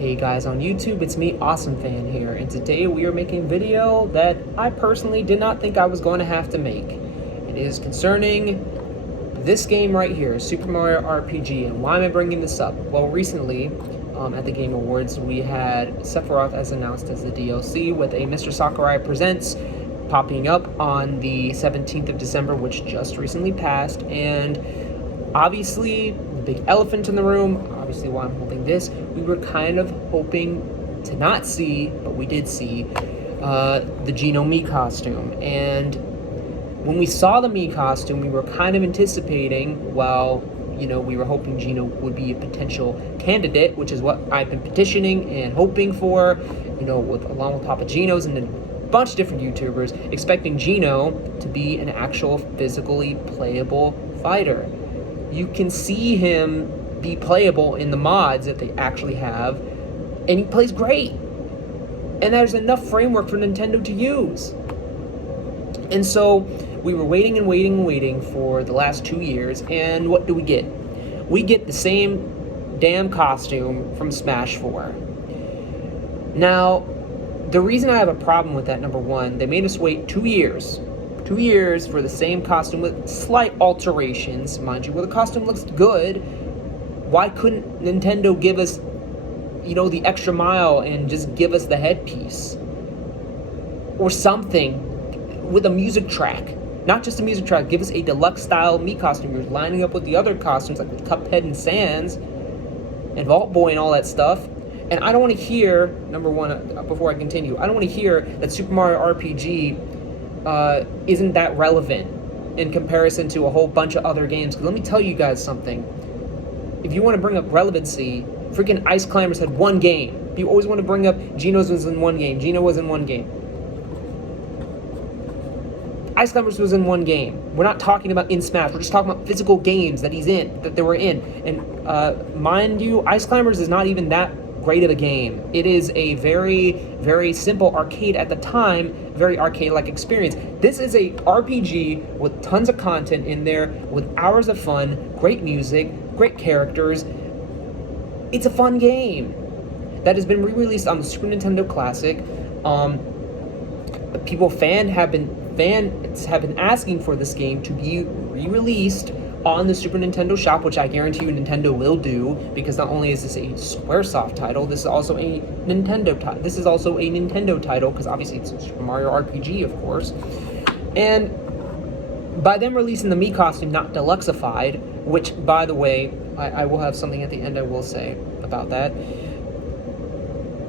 Hey guys on YouTube, it's me, Awesome Fan here, and today we are making a video that I personally did not think I was going to have to make. It is concerning this game right here, Super Mario RPG, and why am I bringing this up? Well, recently, at the Game Awards, we had Sephiroth as announced as the DLC with a Mr. Sakurai Presents popping up on the 17th of December, which just recently passed, and obviously, the big elephant in the room, obviously why I'm holding this, we were kind of hoping to not see, but we did see, the Geno Mii Costume. And when we saw the Mii Costume, we were kind of anticipating, well, you know, we were hoping Geno would be a potential candidate, which is what I've been petitioning and hoping for, you know, along with Papa Geno's and a bunch of different YouTubers, expecting Geno to be an actual physically playable fighter. You can see him be playable in the mods that they actually have, and he plays great. And there's enough framework for Nintendo to use. And so we were waiting and waiting and waiting for the last 2 years, and what do we get? We get the same damn costume from Smash 4. Now, the reason I have a problem with that, number one, they made us wait 2 years. 2 years for the same costume with slight alterations, mind you. Well, the costume looks good. Why couldn't Nintendo give us, you know, the extra mile and just give us the headpiece? Or something with a music track. Not just a music track, give us a deluxe style Mii costume. You're lining up with the other costumes like with Cuphead and Sans and Vault Boy and all that stuff. And I don't want to hear, number one, before I continue, I don't want to hear that Super Mario RPG isn't that relevant in comparison to a whole bunch of other games. Because let me tell you guys something. If you want to bring up relevancy, freaking Ice Climbers had one game. If you always want to bring up Geno's was in one game. Geno was in one game. Ice Climbers was in one game. We're not talking about in Smash. We're just talking about physical games that he's in, that they were in. And mind you, Ice Climbers is not even that great of a game. It is a very, very simple arcade at the time, very arcade-like experience. This is a RPG with tons of content in there, with hours of fun, great music, great characters. It's a fun game that has been re-released on the Super Nintendo Classic. Fans have been asking for this game to be re-released on the Super Nintendo shop, which I guarantee you Nintendo will do, because not only is this a Squaresoft title, this is also a Nintendo title, because obviously it's a Super Mario RPG, of course. And by them releasing the Mii costume, not deluxeified, which, by the way, I will have something at the end I will say about that,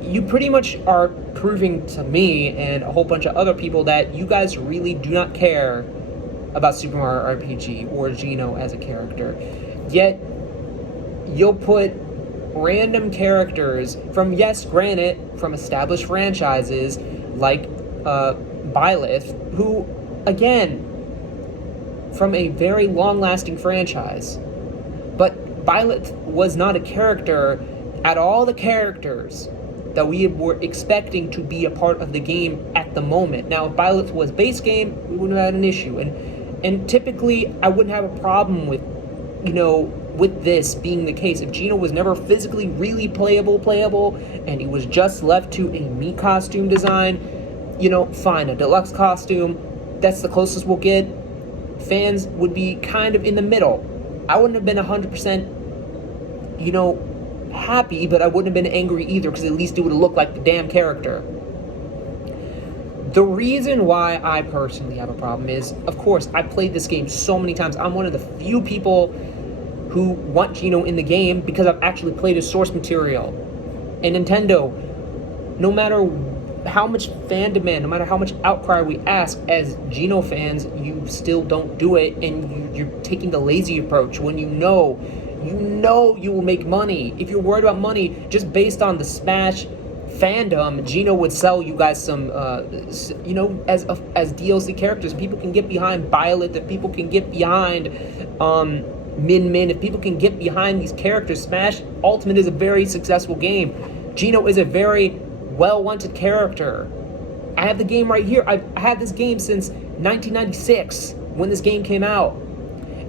you pretty much are proving to me and a whole bunch of other people that you guys really do not care about Super Mario RPG or Geno as a character. Yet, you'll put random characters from, yes, granted, from established franchises like Byleth, who, again, from a very long-lasting franchise. But Byleth was not a character at all the characters that we were expecting to be a part of the game at the moment. Now, if Byleth was base game, we wouldn't have had an issue. And typically, I wouldn't have a problem with, you know, with this being the case. If Geno was never physically really playable, and he was just left to a Mii costume design, you know, fine, a deluxe costume, that's the closest we'll get. Fans would be kind of in the middle. I wouldn't have been 100%, you know, happy, but I wouldn't have been angry either, because at least it would have looked like the damn character. The reason why I personally have a problem is, of course, I played this game so many times. I'm one of the few people who want Geno in the game because I've actually played his source material. And Nintendo, no matter how much fan demand, no matter how much outcry we ask as Geno fans, you still don't do it, and you're taking the lazy approach when you know you will make money. If you're worried about money, just based on the Smash fandom, Geno would sell you guys some, you know, as DLC characters. People can get behind Byleth, if people can get behind Min, if people can get behind these characters. Smash Ultimate is a very successful game. Geno is a very well-wanted character. I have the game right here. I've had this game since 1996, when this game came out.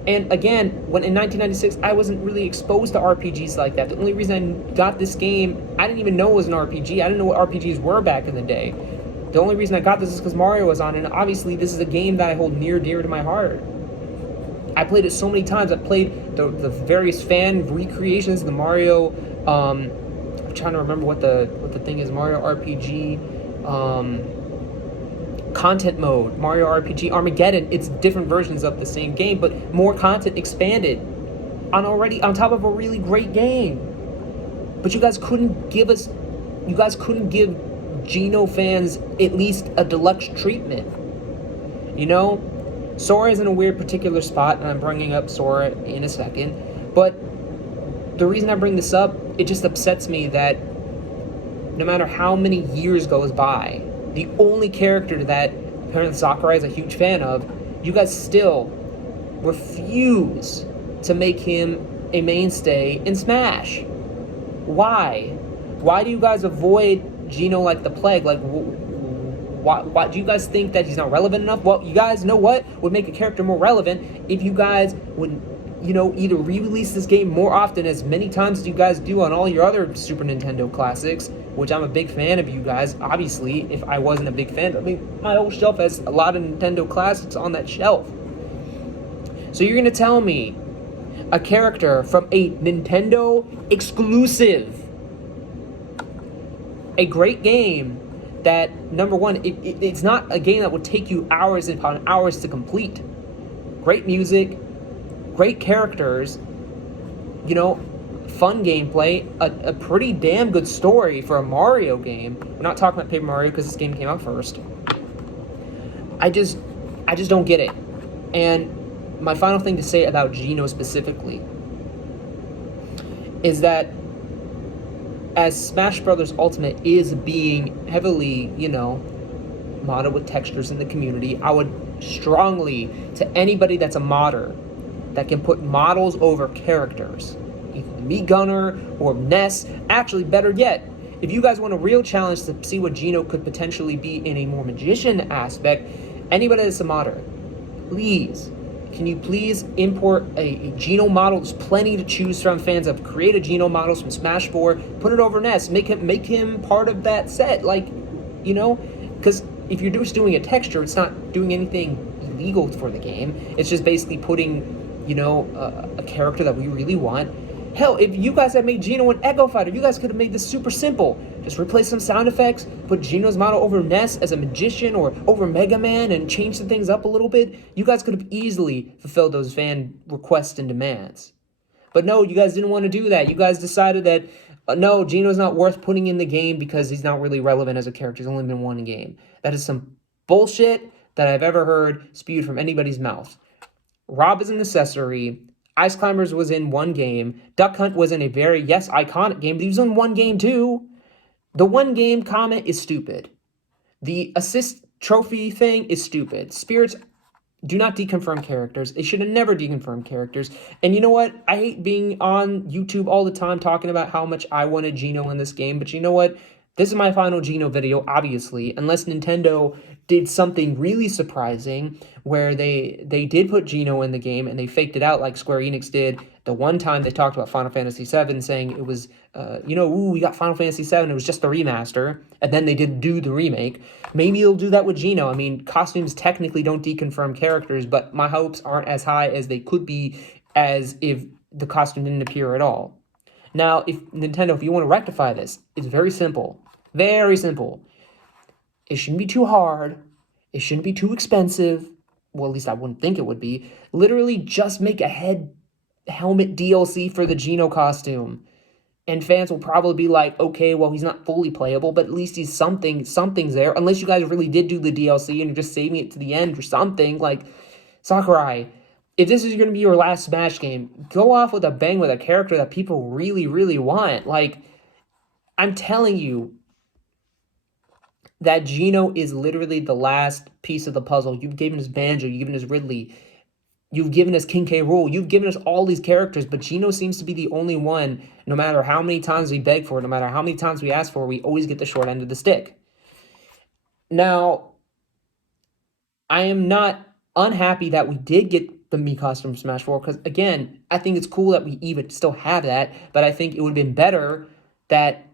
And again, when in 1996, I wasn't really exposed to RPGs like that. The only reason I got this game, I didn't even know it was an RPG. I didn't know what RPGs were back in the day. The only reason I got this is because Mario was on it, and obviously this is a game that I hold near dear to my heart. I played it so many times. I played the various fan recreations of the Mario. I'm trying to remember what the thing is. Mario RPG. Content mode, Mario RPG Armageddon. It's different versions of the same game, but more content expanded on top of a really great game. But you guys couldn't give Geno fans at least a deluxe treatment. You know, Sora is in a weird particular spot, and I'm bringing up Sora in a second. But the reason I bring this up, it just upsets me that no matter how many years goes by, the only character that apparently Sakurai is a huge fan of, you guys still refuse to make him a mainstay in Smash. Why? Why do you guys avoid Geno like the plague? Like, why do you guys think that he's not relevant enough? Well, you guys know what would make a character more relevant if you guys would, either re-release this game more often, as many times as you guys do on all your other Super Nintendo classics, which I'm a big fan of you guys. Obviously, if I wasn't a big fan, I mean, my whole shelf has a lot of Nintendo classics on that shelf. So you're gonna tell me a character from a Nintendo exclusive, a great game that, number one, it's not a game that would take you hours upon hours to complete. Great music, great characters, fun gameplay, a pretty damn good story for a Mario game. We're not talking about Paper Mario because this game came out first. I just don't get it. And my final thing to say about Geno specifically is that as Smash Bros. Ultimate is being heavily, modded with textures in the community, I would strongly, to anybody that's a modder, that can put models over characters, either Mii Gunner or Ness. Actually, better yet, if you guys want a real challenge to see what Geno could potentially be in a more magician aspect, anybody that's a modder, please, can you please import a Geno model? There's plenty to choose from. Fans of create a Geno models from Smash 4, put it over Ness, make him part of that set, because if you're just doing a texture, it's not doing anything illegal for the game. It's just basically putting a character that we really want. Hell, if you guys had made Geno an Echo Fighter, you guys could have made this super simple. Just replace some sound effects, put Geno's model over Ness as a magician or over Mega Man, and change some things up a little bit. You guys could have easily fulfilled those fan requests and demands. But no, you guys didn't want to do that. You guys decided that, no, Geno's not worth putting in the game because he's not really relevant as a character. He's only been one game. That is some bullshit that I've ever heard spewed from anybody's mouth. Rob is an accessory. Ice Climbers was in one game. Duck Hunt was in a very, yes, iconic game, but he was in one game too. The one game comment is stupid. The assist trophy thing is stupid. Spirits do not deconfirm characters. They should have never deconfirmed characters. And you know what? I hate being on YouTube all the time talking about how much I wanted Geno in this game, but you know what? This is my final Geno video, obviously, unless Nintendo did something really surprising where they did put Geno in the game and they faked it out like Square Enix did the one time they talked about Final Fantasy VII, saying it was, we got Final Fantasy VII, it was just the remaster, and then they did do the remake. Maybe they'll do that with Geno. I mean, costumes technically don't deconfirm characters, but my hopes aren't as high as they could be as if the costume didn't appear at all. Now, if Nintendo, if you want to rectify this, it's very simple. Very simple. It shouldn't be too hard. It shouldn't be too expensive. Well, at least I wouldn't think it would be. Literally just make a head helmet DLC for the Geno costume. And fans will probably be like, okay, well, he's not fully playable, but at least he's something's there. Unless you guys really did do the DLC and you're just saving it to the end or something. Like, Sakurai, if this is going to be your last Smash game, go off with a bang with a character that people really, really want. Like, I'm telling you, that Geno is literally the last piece of the puzzle. You've given us Banjo, you've given us Ridley, you've given us King K. Rool, you've given us all these characters, but Geno seems to be the only one, no matter how many times we beg for it, no matter how many times we ask for it, we always get the short end of the stick. Now, I am not unhappy that we did get the Mii Costume Smash 4, because again, I think it's cool that we even still have that, but I think it would have been better that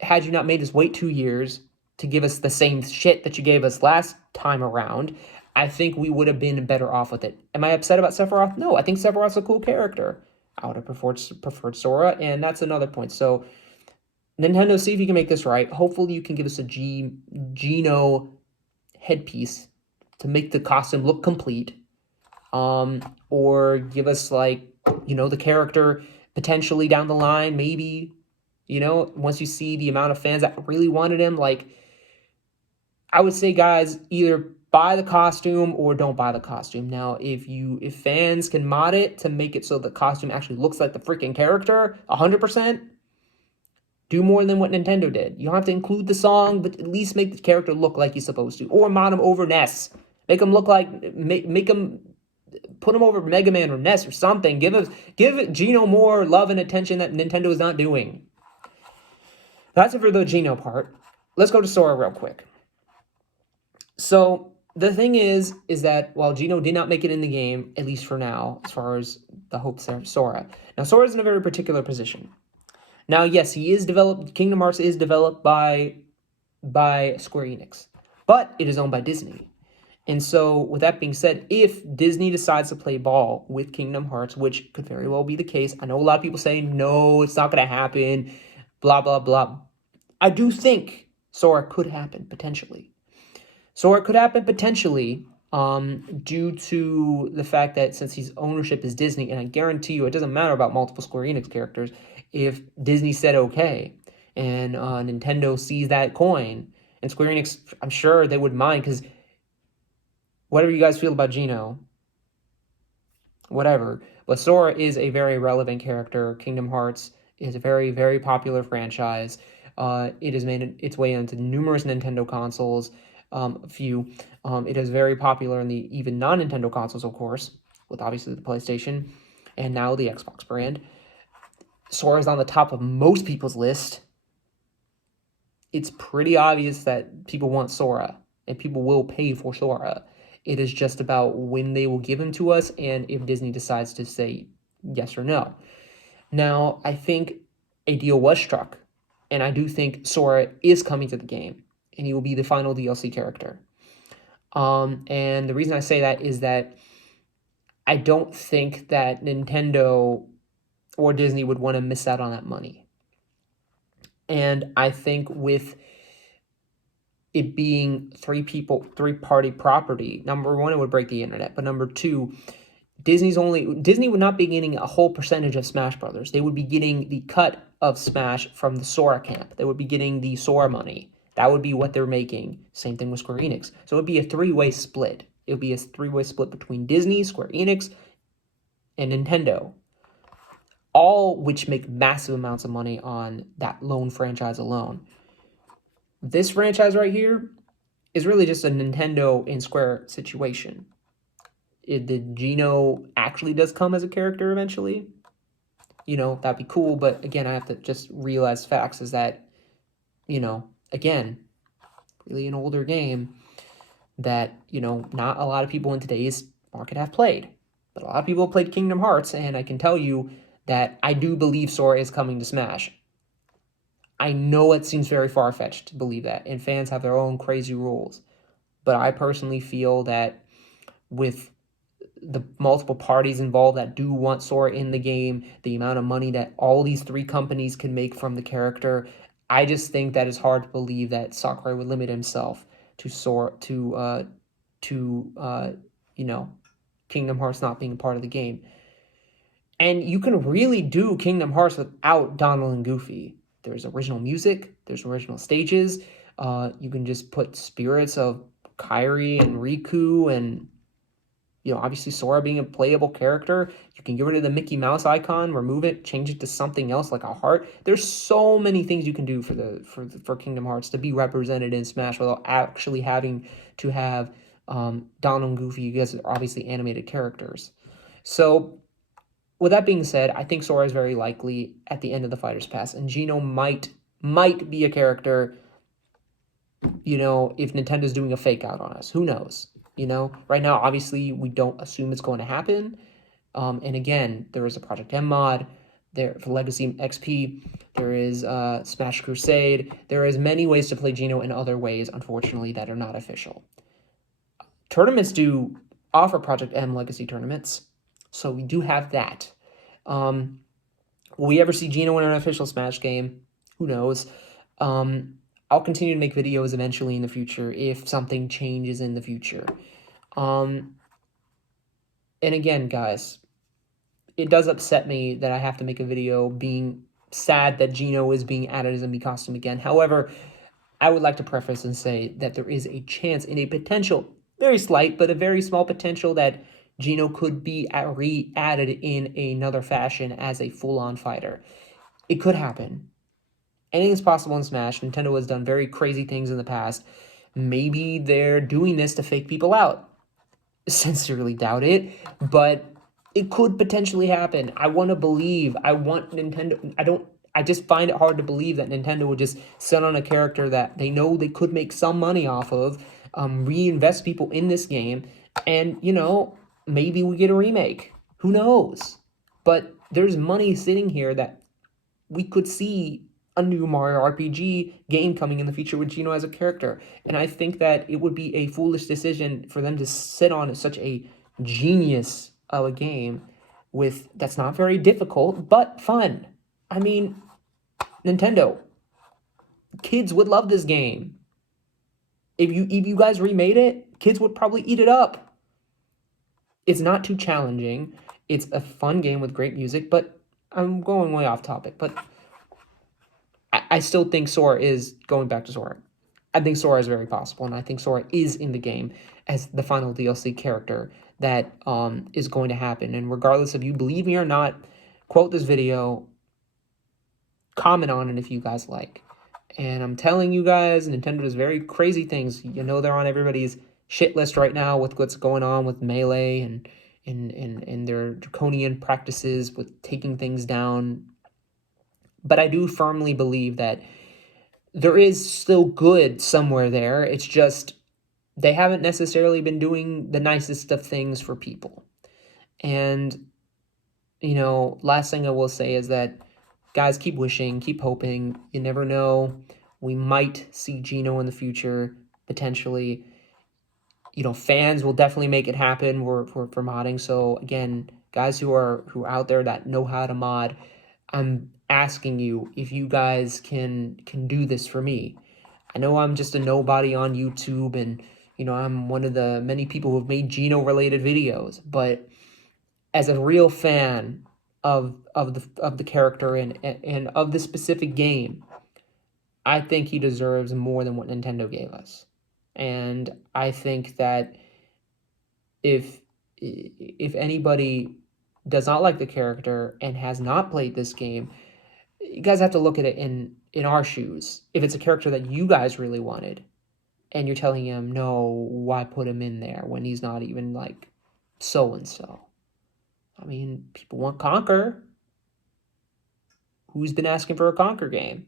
had you not made us wait 2 years to give us the same shit that you gave us last time around, I think we would have been better off with it. Am I upset about Sephiroth? No, I think Sephiroth's a cool character. I would have preferred Sora, and that's another point. So Nintendo, see if you can make this right. Hopefully you can give us a Geno headpiece to make the costume look complete. Or give us, like, the character potentially down the line, maybe, once you see the amount of fans that really wanted him. Like, I would say, guys, either buy the costume or don't buy the costume. Now, if fans can mod it to make it so the costume actually looks like the freaking character 100%, do more than what Nintendo did. You don't have to include the song, but at least make the character look like he's supposed to. Or mod him over Ness. Make him look like, make him, put him over Mega Man or Ness or something. Give Geno more love and attention that Nintendo is not doing. That's it for the Geno part. Let's go to Sora real quick. So the thing is that while Geno did not make it in the game, at least for now, as far as the hopes there, Sora. Now, Sora's in a very particular position. Now, yes, he is developed. Kingdom Hearts is developed by Square Enix, but it is owned by Disney. And so, with that being said, if Disney decides to play ball with Kingdom Hearts, which could very well be the case, I know a lot of people say, no, it's not going to happen, blah, blah, blah. I do think Sora could happen, potentially. Sora could happen, potentially, due to the fact that since his ownership is Disney, and I guarantee you it doesn't matter about multiple Square Enix characters, if Disney said okay, and Nintendo sees that coin, and Square Enix, I'm sure they would mind, because whatever you guys feel about Geno, whatever, but Sora is a very relevant character. Kingdom Hearts is a very, very popular franchise. It has made its way into numerous Nintendo consoles, a few. It is very popular in the even non-Nintendo consoles, of course, with obviously the PlayStation and now the Xbox brand. Sora is on the top of most people's list. It's pretty obvious that people want Sora, and people will pay for Sora. It is just about when they will give him to us and if Disney decides to say yes or no. Now, I think a deal was struck, and I do think Sora is coming to the game, and he will be the final DLC character. And the reason I say that is that I don't think that Nintendo or Disney would want to miss out on that money. And I think with it being three-party property, number one, it would break the internet. But number two, Disney would not be getting a whole percentage of Smash Brothers. They would be getting the cut of Smash from the Sora camp. They would be getting the Sora money. That would be what they're making. Same thing with Square Enix. So it would be a three-way split. It would be a three-way split between Disney, Square Enix, and Nintendo, all which make massive amounts of money on that lone franchise alone. This franchise right here is really just a Nintendo and Square situation. The Geno actually does come as a character eventually, that'd be cool. But again, I have to just realize facts is that, again, really an older game that, not a lot of people in today's market have played. But a lot of people have played Kingdom Hearts, and I can tell you that I do believe Sora is coming to Smash. I know it seems very far-fetched to believe that, and fans have their own crazy rules. But I personally feel that with the multiple parties involved that do want Sora in the game, the amount of money that all these three companies can make from the character, I just think that it's hard to believe that Sakurai would limit himself to Sora, Kingdom Hearts not being a part of the game. And you can really do Kingdom Hearts without Donald and Goofy. There's original music, there's original stages. You can just put spirits of Kairi and Riku and, obviously Sora being a playable character. You can get rid of the Mickey Mouse icon, remove it, change it to something else like a heart. There's so many things you can do for Kingdom Hearts to be represented in Smash without actually having to have Donald and Goofy. You guys are obviously animated characters. So with that being said, I think Sora is very likely at the end of the Fighter's Pass, and Geno might be a character, if Nintendo's doing a fake out on us. Who knows? You know, right now, obviously, we don't assume it's going to happen. And again, there is a Project M mod, there for Legacy XP, there is Smash Crusade. There is many ways to play Geno in other ways, unfortunately, that are not official. Tournaments do offer Project M Legacy tournaments, so we do have that. Will we ever see Geno in an official Smash game? Who knows? I'll continue to make videos eventually in the future if something changes in the future. And again, guys, it does upset me that I have to make a video being sad that Geno is being added as a Mii costume again. However, I would like to preface and say that there is a chance and a potential, very slight, but a very small potential that Geno could be re-added in another fashion as a full-on fighter. It could happen. Anything's possible in Smash. Nintendo has done very crazy things in the past. Maybe they're doing this to fake people out. Sincerely doubt it, but it could potentially happen. I want to believe. I want Nintendo. I just find it hard to believe that Nintendo would just set on a character that they know they could make some money off of, reinvest people in this game, and, you know, maybe we get a remake. Who knows? But there's money sitting here that we could see a new Mario RPG game coming in the future with Geno as a character. And I think that it would be a foolish decision for them to sit on such a genius of a game with that's not very difficult, but fun. I mean, Nintendo, kids would love this game. If you guys remade it, kids would probably eat it up. It's not too challenging. It's a fun game with great music, but I'm going way off topic. But I still think Sora is, going back to Sora, I think Sora is very possible, and I think Sora is in the game as the final DLC character that is going to happen. And regardless of you believe me or not, quote this video, comment on it if you guys like. And I'm telling you guys, Nintendo does very crazy things. You know they're on everybody's shit list right now with what's going on with Melee and their draconian practices with taking things down. But I do firmly believe that there is still good somewhere there. It's just they haven't necessarily been doing the nicest of things for people. And, you know, last thing I will say is that, guys, keep wishing, keep hoping. You never know. We might see Geno in the future, potentially. You know, fans will definitely make it happen for modding. So, again, guys who are out there that know how to mod, I'm asking you if you guys can do this for me. I know I'm just a nobody on YouTube, and you know I'm one of the many people who have made Geno related videos, but as a real fan of the character and of the specific game, I think he deserves more than what Nintendo gave us. And I think that if anybody does not like the character and has not played this game, you guys have to look at it in our shoes. If it's a character that you guys really wanted, and you're telling him, no, why put him in there when he's not even like so and so? I mean, people want Conquer. Who's been asking for a Conquer game?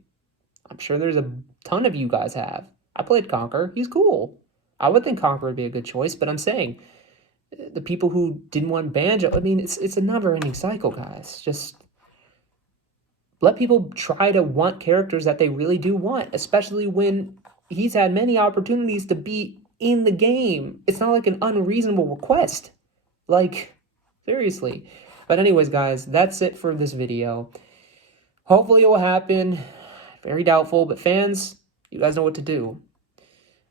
I'm sure there's a ton of you guys have. I played Conquer. He's cool. I would think Conquer would be a good choice, but I'm saying the people who didn't want Banjo, I mean, it's a never-ending cycle, guys. Just let people try to want characters that they really do want, especially when he's had many opportunities to be in the game. It's not like an unreasonable request. Like, seriously. But anyways, guys, that's it for this video. Hopefully it will happen. Very doubtful, but fans, you guys know what to do.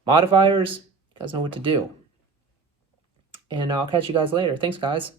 Modifiers, you guys know what to do. And I'll catch you guys later. Thanks, guys.